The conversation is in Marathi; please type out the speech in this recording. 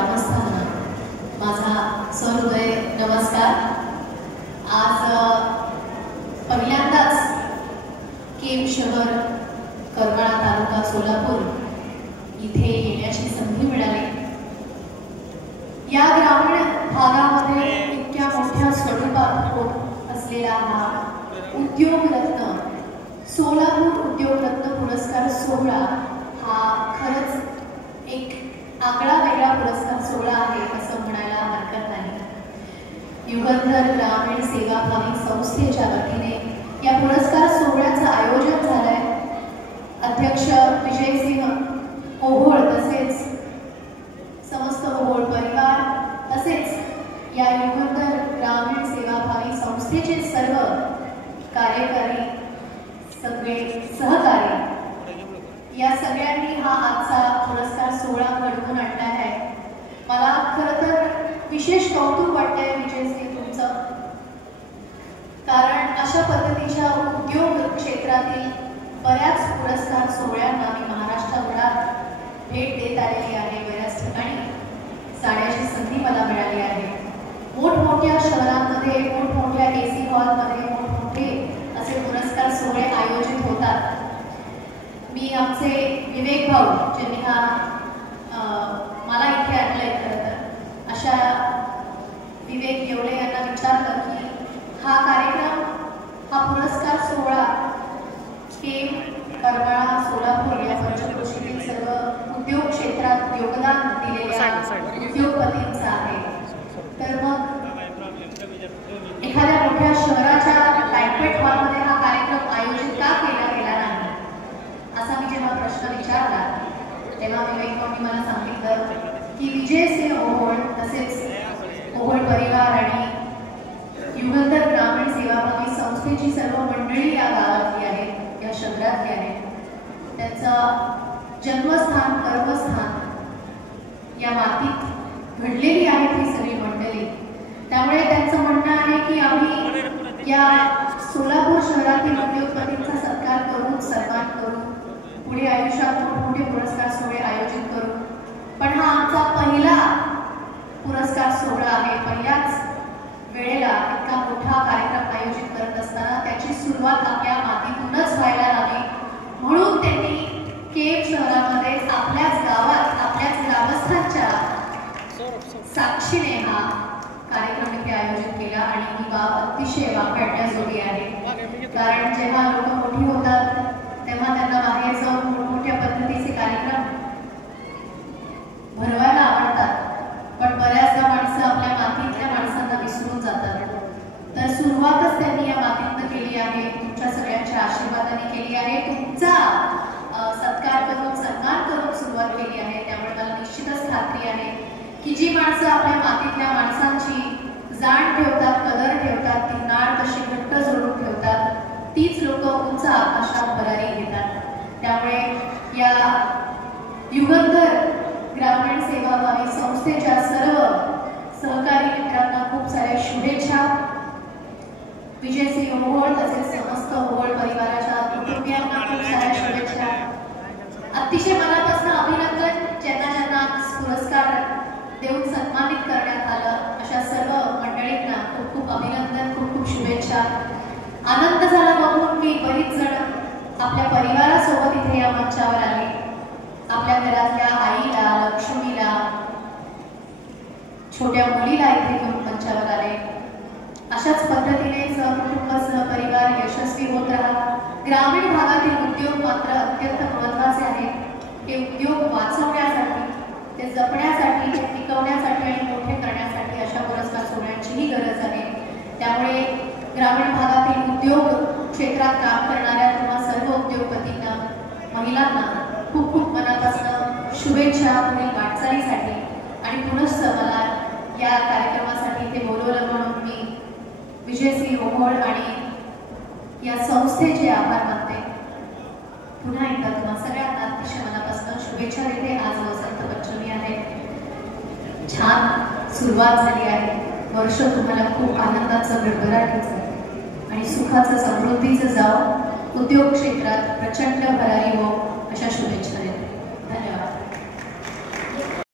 ग्रामस्थांना माझा सहृदय नमस्कार। आज पहिल्यांदाच केम शहर करमाळा तालुका सोलापूर इथे येण्याची संधी मिळाली। या ग्रामीण भागामध्ये इतक्या मोठ्या स्वरूपात होत असलेला हा उद्योग रत्न सोलापूर उद्योग रत्न पुरस्कार सोहळा हा खरंच एक आगळा वेगळा पुरस्कार सोहळा आहे असं म्हणायला हरकत नाही। युगंधर ग्रामीण सेवाभावी संस्थेच्या वतीने या पुरस्कार सोहळ्याचं आयोजन झालंय। अध्यक्ष विजयसिंह ओहोळ तसेच समस्त ओहोळ परिवार तसेच या युगंधर ग्रामीण सेवाभावी संस्थेचे सर्व कार्यकारी सगळे सहकारी या सगळ्यांनी हा आजचा पुरस्कार सोहळा घडवून आणला आहे। मला खरं तर विशेष कौतुक वाटतंय विजयसिंह तुमचं, कारण अशा पद्धतीच्या उद्योग क्षेत्रातील बऱ्याच पुरस्कार सोहळ्यांना मी महाराष्ट्रभरात भेट देत आलेली आहे। बऱ्याच ठिकाणी जाण्याची संधी मला मिळाली आहे। मोठमोठ्या शहरांमध्ये मोठमोठ्या AC हॉलमध्ये मोठमोठे असे पुरस्कार सोहळे आयोजित होतात। मी आमचे विवेक भाऊ ज्यांनी हा मला इथे आणलंय, खरं तर अशा विवेक येवले यांना विचारलं की हा कार्यक्रम हा पुरस्कार सोहळा केम करमाळा सोलापूर या पंचक्रोशीतील सर्व उद्योग क्षेत्रात योगदान दिलेल्या उद्योगपतींचा आहे, तर मग एखाद्या मोठ्या शहराच्या बँक्वेट हॉलमध्ये हा कार्यक्रम आयोजित का केला गेला नाही असा मी जेव्हा प्रश्न विचारला तेव्हा विवेक भाऊंनी मला सांगितलं की विजयसिंह ओहोळ तसेच ओहोळ परिवार आणि युगंधर ग्रामीण सेवाभावी संस्थेची सर्व मंडळी या गावातली आहेत, या शहरातली आहेत। त्यांचं जन्मस्थान कर्मस्थान या मातीत घडलेली आहेत ही सगळी मंडळी। त्यामुळे त्यांचं म्हणणं आहे की आम्ही या सोलापूर शहरातील उद्योगपतींचा सत्कार करून सन्मान करून पुढे आयुष्यात मोठमोठे पुरस्कार सोहळे आयोजित करू, पण हा आमचा पहिला पुरस्कार सोहळा आहे। पहिल्याच वेळेला इतका मोठा कार्यक्रम आयोजित करत असताना त्याची सुरुवात आपल्या मातीतूनच व्हायला हवी, म्हणून त्यांनी केम शहरामध्ये आपल्याच गावात आपल्याच ग्रामस्थांच्या साक्षीने हा कार्यक्रम इथे आयोजित केला। आणि ही बाब अतिशय वाखाणण्याजोगी आहे, कारण जेव्हा लोक मोठी होतात तेव्हा त्यांना बाहेर जाऊन मोठमोठ्या पद्धतीचे कार्यक्रम भरवायला आवडतात, पण बऱ्याचदा माणसं आपल्या मातीतल्या माणसांना विसरून जातात। तर सुरुवातच त्यांनी या मातीतनं केली आहे, तुमच्या सगळ्यांच्या आशीर्वादाने केली आहे, तुमचा सत्कार करून सन्मान करून सुरुवात केली आहे। त्यामुळे मला निश्चितच खात्री आहे की जी माणसं आपल्या मातीतल्या माणसांची जाण ठेवतात, कदर ठेवतात, ती नाळ कशी घट्ट जोडून ठेवतात, तीच लोक उंच आकाशात भरारी घेतात। त्यामुळे या युगंधर ग्रामीण सेवाभावी संस्थेच्या सर्व सहकारी मित्रांना खूप साऱ्या शुभेच्छा। विजयसिंह ओहोळ तसेच समस्त ओहोळ परिवाराच्या कुटुंबियांना खूप साऱ्या शुभेच्छा। अतिशय मनापासून अभिनंदन ज्यांना ज्यांना पुरस्कार देऊन सन्मानित करण्यात आलं अशा सर्व मंडळींना खूप खूप अभिनंदन, खूप खूप शुभेच्छा। आनंद झाला बघून की बरीच जण आपल्या परिवारासोबत इथे या मंचावर आले, आपल्या घरातल्या आईला, लक्ष्मीला, छोट्या मुलीला इथे घेऊन मंचावर आले। अशाच पद्धतीने सहकुटुंब सहपरिवार यशस्वी होत राहा। ग्रामीण भागातील उद्योग मात्र अत्यंत महत्त्वाचे आहेत। हे उद्योग वाचवण्यासाठी, ते जपण्यासाठी, ते टिकवण्यासाठी आणि मोठे करण्यासाठी अशा पुरस्कार सोहळ्यांचीही गरज आहे। त्यामुळे ग्रामीण भागातील उद्योग क्षेत्रात काम करणाऱ्या किंवा सर्व उद्योगपतींना, महिलांना खूप खूप मनापासून शुभेच्छा पुढील वाटचालीसाठी। आणि पुनश्च मला या कार्यक्रमासाठी इथे बोलवलं म्हणून मी विजयसिंह ओहोळ आणि या संस्थेचे आभार मानते। पुन्हा एकदा तुम्हा सगळ्यांना अतिशय मनापासून शुभेच्छा देते। आज वसंत पंचमी आहे, छान सुरुवात झाली आहे। वर्ष तुम्हाला खूप आनंदाचं, गडगडाटीचं आणि सुखाचं, समृद्धीचं जावो। उद्योग क्षेत्रात प्रचंड भरारी हो।